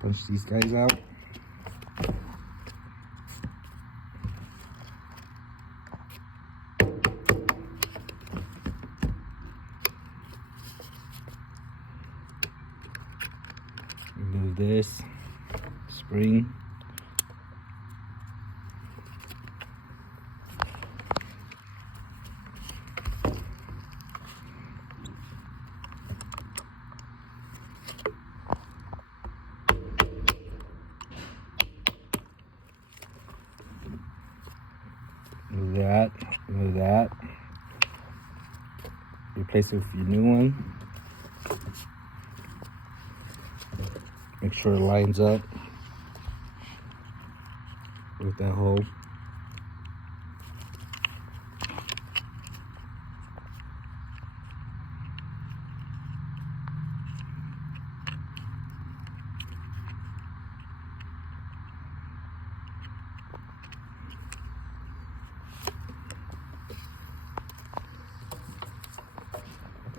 Punch these guys out. Remove this spring. Remove that. Replace it with your new one. Make sure it lines up with that hole.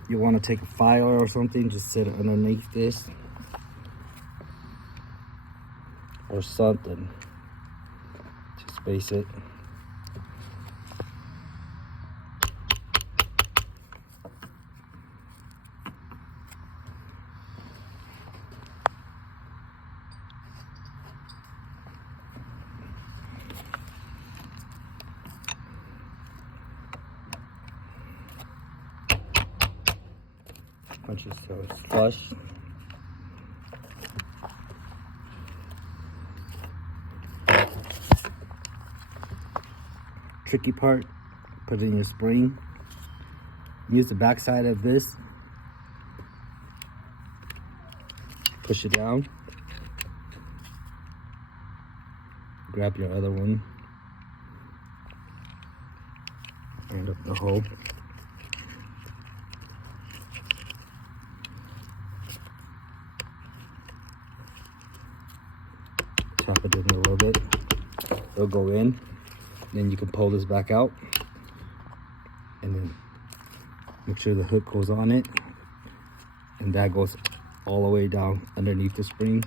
You want to take a file or something, just sit underneath this or something to space it. Punch it so it's flush. Tricky part, put it in your spring. Use the back side of this. Push it down. Grab your other one. And up the hole. Tap it in a little bit. It'll go in. Then you can pull this back out. And then make sure the hook goes on it. And that goes all the way down underneath the spring.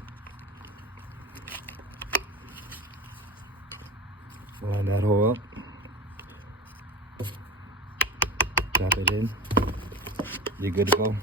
Line that hole up. Tap it in. You're good to go.